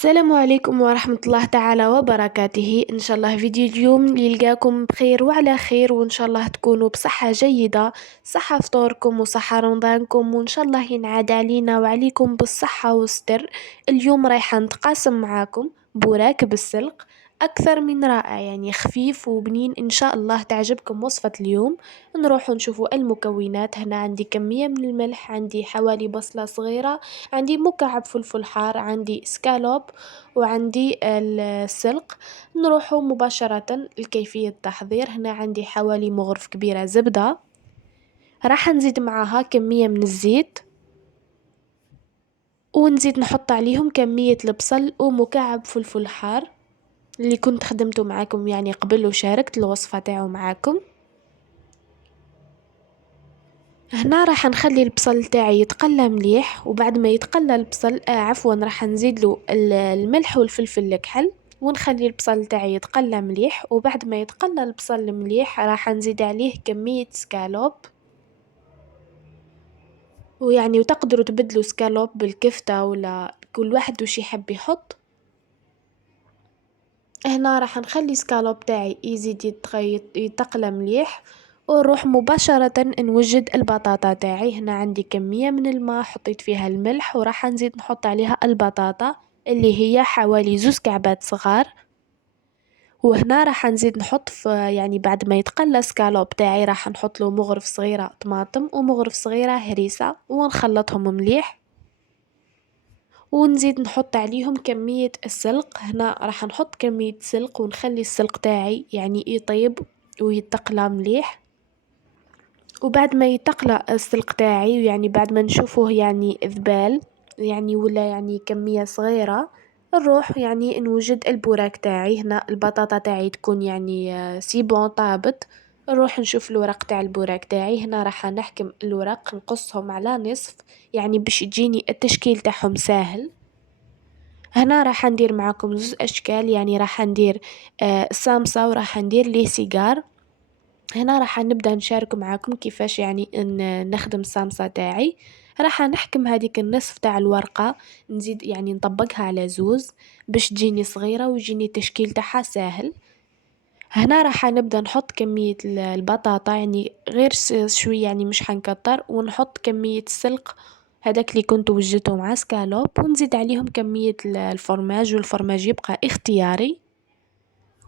السلام عليكم ورحمة الله تعالى وبركاته. إن شاء الله فيديو اليوم يلقاكم بخير وعلى خير، وإن شاء الله تكونوا بصحة جيدة، صحة فطوركم وصحة رمضانكم، وإن شاء الله ينعاد علينا وعليكم بالصحة والستر. اليوم رايحة نتقاسم معاكم بوراك بالسلق أكثر من رائع، يعني خفيف وبنين. إن شاء الله تعجبكم وصفة اليوم. نروح نشوفوا المكونات. هنا عندي كمية من الملح، عندي حوالي بصلة صغيرة، عندي مكعب فلفل حار، عندي سكالوب، وعندي السلق. نروح مباشرة لكيفية التحضير. هنا عندي حوالي مغرف كبيرة زبدة، راح نزيد معاها كمية من الزيت، ونزيد نحط عليهم كمية البصل ومكعب فلفل حار اللي كنت خدمته معاكم يعني قبل وشاركت الوصفة تاعو معاكم. هنا راح نخلي البصل تاعي يتقلى مليح، وبعد ما يتقلى البصل عفوا راح نزيد له الملح والفلفل الكحل، ونخلي البصل تاعي يتقلى مليح. وبعد ما يتقلى البصل مليح راح نزيد عليه كمية سكالوب، ويعني وتقدروا تبدلوا سكالوب بالكفتة ولا كل واحد وش يحب يحط. هنا راح نخلي سكالوب تاعي يزيد يتقلى مليح، ونروح مباشرة نوجد البطاطا تاعي. هنا عندي كمية من الماء حطيت فيها الملح، وراح نزيد نحط عليها البطاطا اللي هي حوالي 2 كعبات صغار. وهنا راح نزيد نحط يعني بعد ما يتقلى سكالوب تاعي راح نحط له مغرف صغيرة طماطم ومغرف صغيرة هريسة، ونخلطهم مليح، ونزيد نحط عليهم كمية السلق. هنا راح نحط كمية سلق، ونخلي السلق تاعي يعني يطيب ويتقلى مليح. وبعد ما يتقلى السلق تاعي، يعني بعد ما نشوفه يعني ذبال يعني ولا يعني كمية صغيرة، نروح يعني نوجد البوراك تاعي. هنا البطاطا تاعي تكون يعني سيبون طابت. نروح نشوف الورق تاع البوراك تاعي. هنا راح نحكم الورق نقصهم على نصف، يعني باش يجيني التشكيل تاعهم ساهل. هنا راح ندير معاكم 2 أشكال، يعني راح ندير سامسة وراح ندير لي سيجار. هنا راح نبدأ نشارك معاكم كيفاش يعني نخدم السامسة تاعي. راح نحكم هذيك النصف تاع الورقة، نزيد يعني نطبقها على 2 باش تجيني صغيرة ويجيني التشكيل تاعها ساهل. هنا راح نبدأ نحط كمية البطاطا، يعني غير شوية يعني مش حنكتر، ونحط كمية السلق هداك اللي كنت وجدته مع سكالوب، ونزيد عليهم كمية الفرماج، والفرماج يبقى اختياري.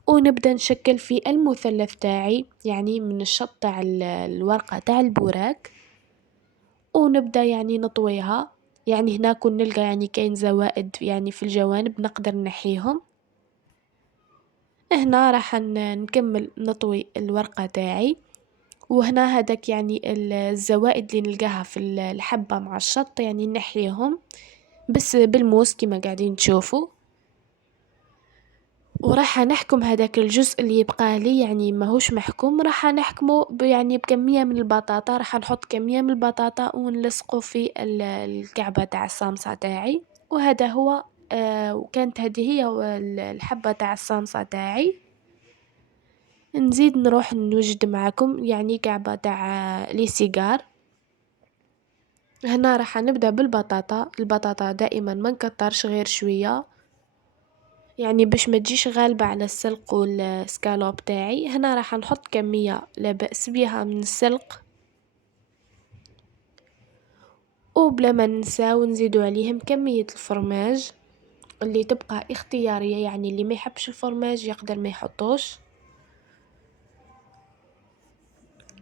ونبدأ نشكل في المثلث تاعي يعني من الشط تاع الورقة تاع البوراك، ونبدأ يعني نطويها. يعني هنا كون نلقى يعني كاين زوائد يعني في الجوانب نقدر نحيهم. هنا راح نكمل نطوي الورقة تاعي، وهنا هداك يعني الزوائد اللي نلقاها في الحبة مع الشط يعني نحيهم بس بالموس كما قاعدين تشوفوا. وراح نحكم هذاك الجزء اللي يبقى لي يعني ماهوش محكوم، راح نحكمه يعني بكمية من البطاطا. راح نحط كمية من البطاطا ونلصقه في الكعبة تاع الصامصة تاعي. وهذا هو وكانت هذه هي الحبة تاع الصامصة تاعي. نزيد نروح نوجد معكم يعني كعبة تاع لي سيجار. هنا راح نبدأ بالبطاطا. البطاطا دائما ما نكترش غير شوية، يعني باش ما تجيش غالبة على السلق والسكالوب تاعي. هنا راح نحط كمية لا بأس بها من السلق، وبلا ما ننساو نزيدو عليهم كمية الفرماج اللي تبقى اختيارية، يعني اللي ما يحبش الفرماج يقدر ما يحطوش.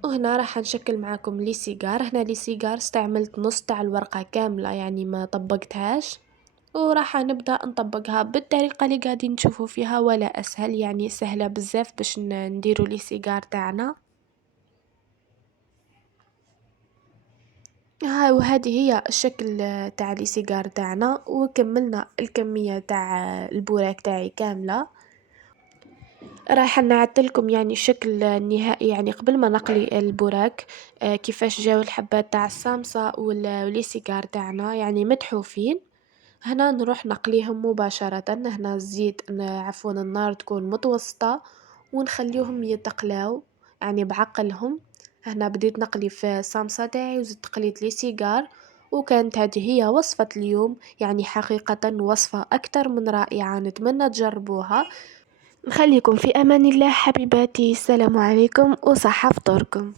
وهنا راح نشكل معاكم لي سيجار. هنا لي سيجار استعملت نص تاع الورقة كاملة يعني ما طبقتهاش، وراح نبدأ نطبقها بالطريقة اللي قاعدين تشوفوا فيها ولا أسهل، يعني سهلة بزاف باش نديرو لي سيجار تاعنا. وهذه هي الشكل تاع لي سيجار تاعنا، وكملنا الكمية تاع البوراك تاعي كاملة. راح نعدلكم يعني الشكل النهائي يعني قبل ما نقلي البوراك كيفاش جاو الحبات تاع السامسة ولي سيجار تاعنا يعني متحوفين. هنا نروح نقليهم مباشرة. هنا الزيت عفوا النار تكون متوسطة، ونخليهم يتقلاو يعني بعقلهم. هنا بديت نقلي في الصامصة تاعي، وزدت قليت لي سيجار، وكانت هذه هي وصفة اليوم، يعني حقيقة وصفة أكثر من رائعة، نتمنى تجربوها. نخليكم في أمان الله حبيباتي، السلام عليكم وصحة فطوركم.